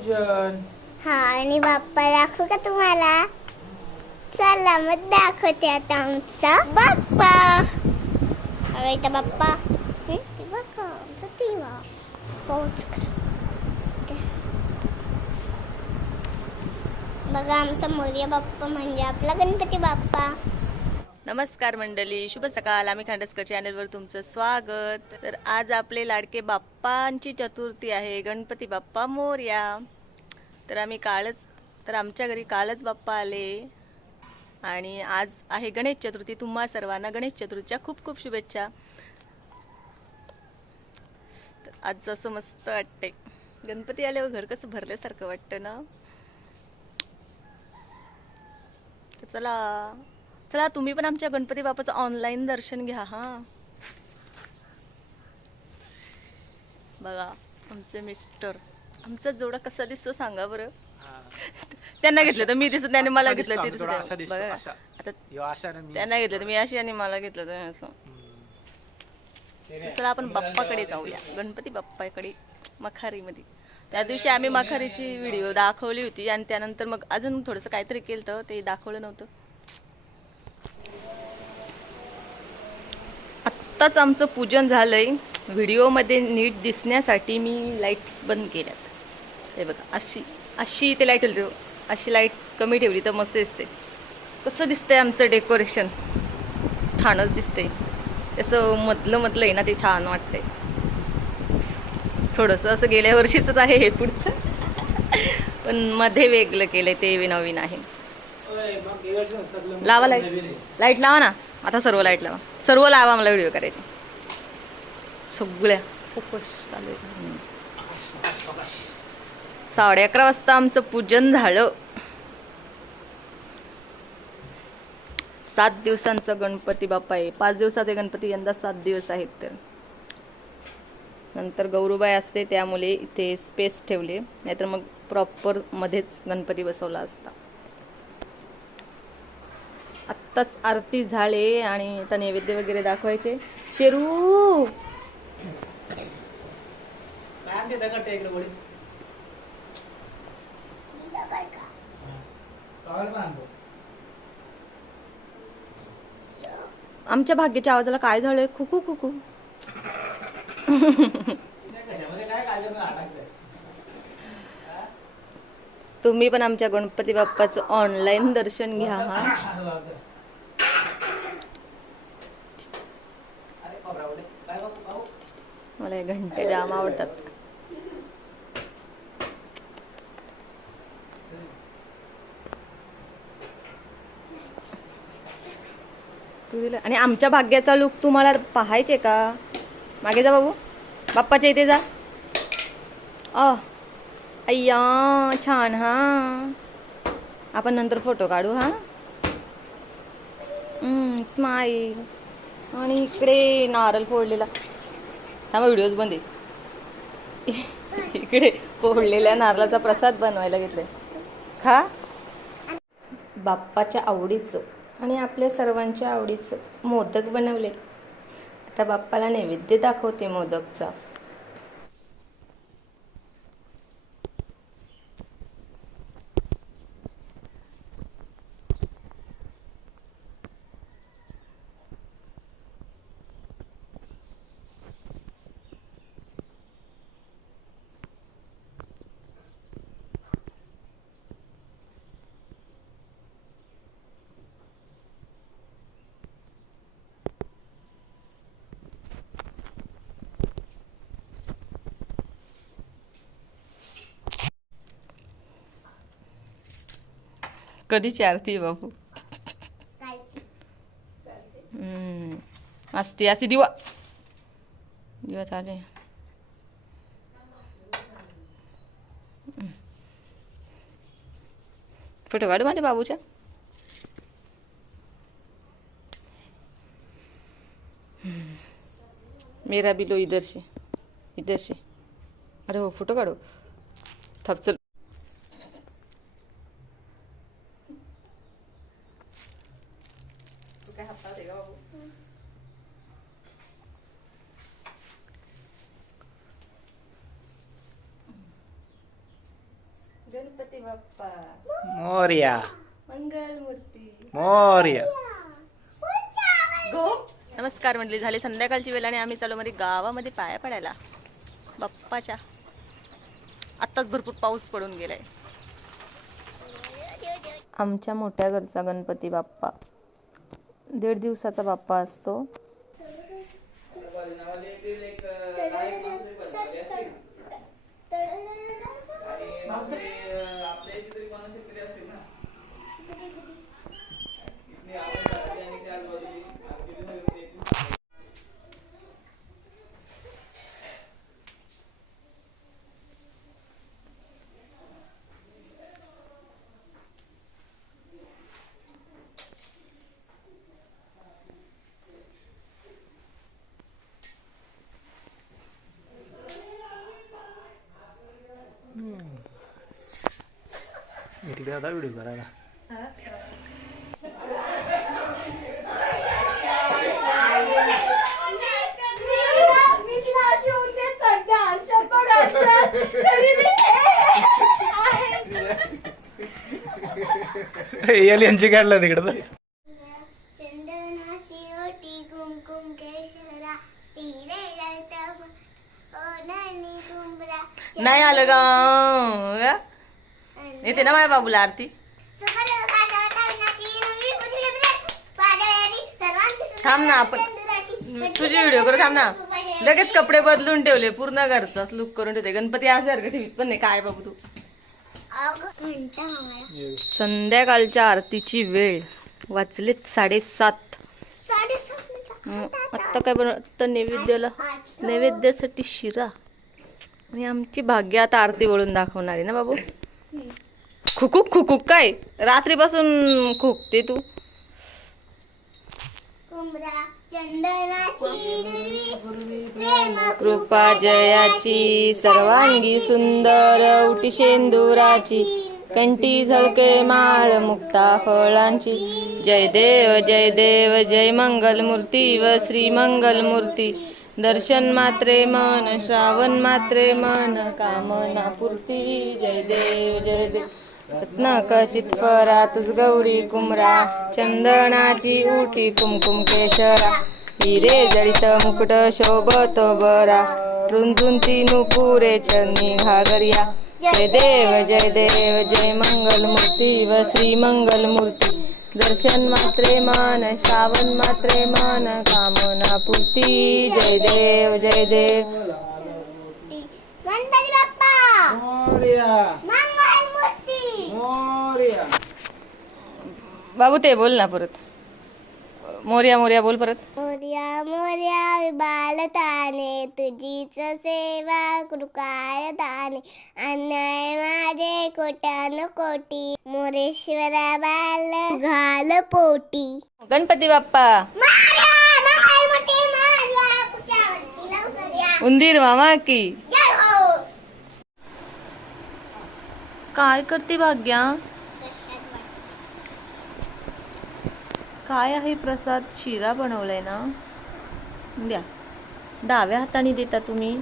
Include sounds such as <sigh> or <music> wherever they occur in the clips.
पूजन हा आणि बाप्पा दाखवू का तुम्हाला? चला मग दाखवते आता आमचा. बाप्पा! अरे इथं बाप्पा. हं? ते बघा आमचा दिवा पोच बघा आमचा मोर्या बाप्पा म्हणजे आपला गणपती बाप्पा. नमस्कार मंडळी शुभ सकाळ. आम्ही खांडसकर चॅनलवर तुमचं स्वागत. तर आज आपले लाडके बाप्पांची चतुर्थी आहे गणपती बाप्पा मोर्या. तर आम्ही कालच तर आमच्या घरी कालच बाप्पा आले. आणि आज आहे गणेश चतुर्थी. तुम्हा सर्वांना गणेश चतुर्थीच्या खूप खूप शुभेच्छा. तर आज असं मस्त वाटते गणपती आल्यावर घर कसं भरल्यासारखं वाटतं ना? चला. चला तुम्ही पण आमच्या गणपती बाप्पाचं ऑनलाईन दर्शन घ्या हा. बघा आमचे मिस्टर आमचा जोडा कसा दिसतो सांगा बरं. त्यांना घेतलं तर मी दिसत नाही आणि मला घेतलं ते दिसतो, बघा. आता त्यांना घेतलं तर मी अशी आणि मला घेतलं तर चला आपण बाप्पाकडे जाऊया. गणपती बाप्पाकडे मखारीमध्ये. त्या दिवशी आम्ही मखारीची व्हिडिओ दाखवली होती आणि त्यानंतर मग अजून थोडंसं काहीतरी केलं ते दाखवलं नव्हतं. आत्ताच आमचं पूजन झालंय. व्हिडिओमध्ये नीट दिसण्यासाठी मी लाईट्स बंद केल्यात. हे बघा अशी अशी ते लाइट ठेवली अशी लाइट कमी ठेवली तर मस्त दिसते. कसं दिसतंय आमचं डेकोरेशन छानच दिसतंय. तसं मधलं मधलं आहे ना ते छान वाटतंय. थोडंसं असं गेल्या वर्षीच आहे हे पुढचं. पण मध्ये वेगळं केलंय ते नवीन आहे. लावा लाइट लाइट लावा ना. आता सर्व लाइट लावा. सर्व लावा मला व्हिडिओ करायचे. सगळ्या. फोकस चालू आहे. साडे अकरा वाजता आमचं पूजन झालं. सात दिवसांचा गणपती बाप्पा आहे. पाच दिवसाचे गणपती यंदा सात दिवस आहेत तर. नंतर गौरूबाई असते त्यामुळे इथे स्पेस ठेवले. नाहीतर मग प्रॉपर मध्येच गणपती बसवला असता. आत्ताच आरती झाले आणि आता नैवेद्य वगैरे दाखवायचे. शेरू! आमच्या भाग्याच्या आवाजाला काय झालंय? खुकू खुकू तुम्ही पण आमच्या गणपती बाप्पाचं ऑनलाईन दर्शन घ्या हा असं लावतोय. अरे खोबरा वडील. काय बापू, बापू? मला हे घंटे जाम आवडतात. आणि आमच्या भाग्याचा लुक तुम्हाला पाहायचे का? मागे जा बाबू. बाप्पाच्या इथे जा. अ अय्या छान हा. आपण नंतर फोटो काढू हा. स्माईल आणि इकडे नारळ फोडलेला. थांबा व्हिडिओज बंद इकडे फोडलेल्या नारळाचा प्रसाद बनवायला घेतलाय. खा. बाप्पाच्या आवडीचं आणि आपल्या सर्वांच्या आवडीचं मोदक बनवले आता बाप्पाला नैवेद्य दाखवते मोदकचा. कधीची आरती बापू. असते असते दिवा. दिवा चाले फोटो काढू माझ्या बाबूच्या. मेरा बिलो इधर से. इधर से. अरे हो फोटो काढू. थप चल तू काय हातात आहे का बाबू बाप्पा मोर्या मंगल मूर्ती मोर्या नमस्कार मंडळी झाली संध्याकाळची वेळ आणि आम्ही चालू मध्ये गावामध्ये पाया पडायला. बाप्पाच्या आत्ताच भरपूर पाऊस पडून गेलाय. आमच्या मोठ्या घरचा गणपती बाप्पा. दीड दिवसाचा बाप्पा असतो. इकडे आता व्हिडिओ करायला. एलियनची काढलं तिकडं नाही आलं का येते ना माझ्या बाबूला आरती? थांब ना आपण. तुझी व्हिडिओ करू थांब ना. लगेच कपडे बदलून ठेवले पूर्ण घरचाच लुक करून ठेवते. गणपती असल्यासारखं ठेवीत पण नाही. काय बाबू तू? संध्याकाळच्या आरतीची वेळ. वाचलेत साडेसात. आत्ता काय बनव आत्ता नैवेद्यला नैवेद्याला नैवेद्यासाठी शिरा. आणि आमची भाग्य आता आरती वळून दाखवणार आहे ना बाबू? खुकुक खुकुक काय? रात्रीपासून खुकते तू. कृपा जयाची सर्वांगी सुंदर उटी शेंदुराची कंठी झळके माळ मुक्ता फळांची. जय देव जय देव जय मंगल मूर्ती व श्री मंगल मूर्ती दर्शन मात्रे मन श्रावण मात्रे मन कामना पूर्ती. जय देव जय देव. रत्नाक चितपरा तुझ गौरी कुमरा चंदनाची उटी कुमकुम केशरा हिरे जडित मुकुट शोभत बरा रुंजुंती नुपुरे चरणी घागरिया. जय देव जय देव जय मंगल मूर्ती व श्री मंगल मूर्ती दर्शन मात्रे मन श्रावण मात्रे मन कामना पूर्ती. जय देव जय देव. गणपती बाप्पा! मोर्या. बाबू ते बोल ना परत. मोर्या मोर्या बोल परत. मोर्या मोर्या बालताने तुझीच सेवा कृकाय दाने अन्याय माझे कोट्यान कोटी. मोरेश्वरा बाल घाल पोटी. गणपती बाप्पा. उंदीर मामा की जय हो. काय करते भाग्या? काय आहे प्रसाद? शिरा बनवलाय ना? द्या. डाव्या हाताने देता तुम्ही.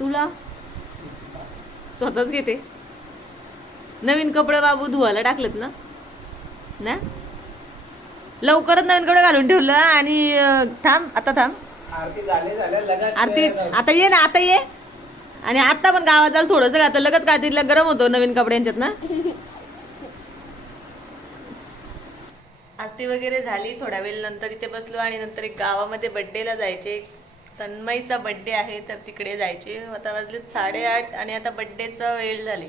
तुला? स्वतःच घेते. नवीन कपडे बाबू धुवायला टाकलेत ना? ना? लवकरच नवीन कपडे घालून ठेवलं आणि थांब आता थांब. आरती झाले झाले लगेच आरती आता ये ना आता ये. आणि आता पण गावात जायला थोडस घातलं लगेच काय तिथला गरम होतो नवीन कपड्यांच्यात ना. <laughs> आरती वगैरे झाली थोड्या वेळ नंतर इथे बसलो आणि नंतर एक गावामध्ये बड्डेला जायचे. तन्मईचा बड्डे आहे तर तिकडे जायचे. आता वाजले साडेआठ आणि आता बड्डेचा वेळ झाली.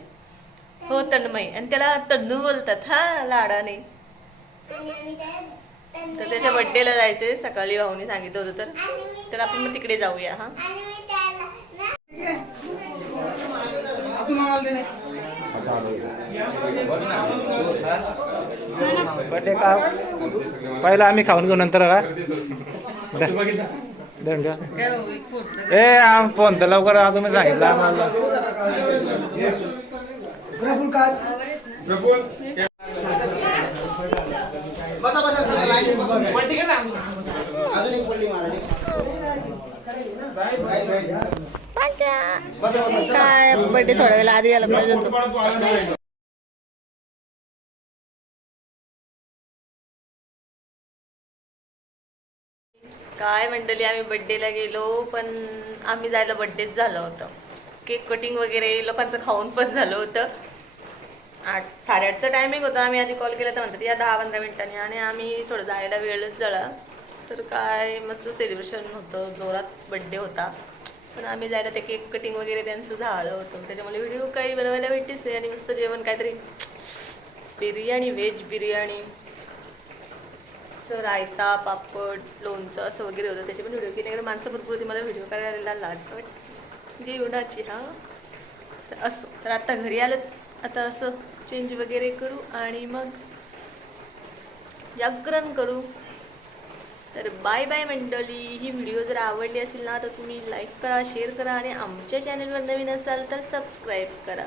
हो तन्मय. आणि त्याला तन्नू बोलतात हा लाडाने. तर त्याच्या बड्डेला जायचे सकाळी भाऊनी सांगितलं होतं तर. तर आपण मग तिकडे जाऊया हा. बड्डे का? पहिला आम्ही खाऊन घेऊ नंतर का दंड. ए आम फोन तर लवकर तुम्ही सांगितलं आम्हाला. काय बड्डे थोड्या वेळेला आधी आला पाहिजे काय मंडळी आम्ही बड्डेला गेलो पण आम्ही जायला बड्डेच झालं होतं. केक कटिंग वगैरे लोकांचं खाऊन पण झालं होतं. आठ साडेआठचा टायमिंग होता. आम्ही आधी कॉल केला तर म्हणतात या दहा पंधरा मिनिटांनी. आणि आम्ही थोडं जायला वेळच जळा. तर काय मस्त सेलिब्रेशन होतं. जोरात बड्डे होता. पण आम्ही जायला ते केक कटिंग वगैरे त्यांचं झालं होतं. त्याच्यामुळे व्हिडिओ काही बनवायला भेटलीच नाही. आणि मस्त जेवण काहीतरी बिर्याणी व्हेज बिर्याणी. असं रायता पापड लोणचं असं वगैरे होतं. त्याचे पण व्हिडिओ केले. कारण माणसं भरपूर होती. मला व्हिडिओ करायला लाज वाटते. जेवणाची हा. असं. तर आत्ता घरी आलं आता असं चेंज वगैरे करू आणि मग जागरण करू. तर बाय बाय मंडळी. ही व्हिडिओ जर आवडली असेल ना तर तुम्ही लाईक करा शेअर करा आणि आमच्या चॅनलवर नवीन असाल तर सबस्क्राईब करा.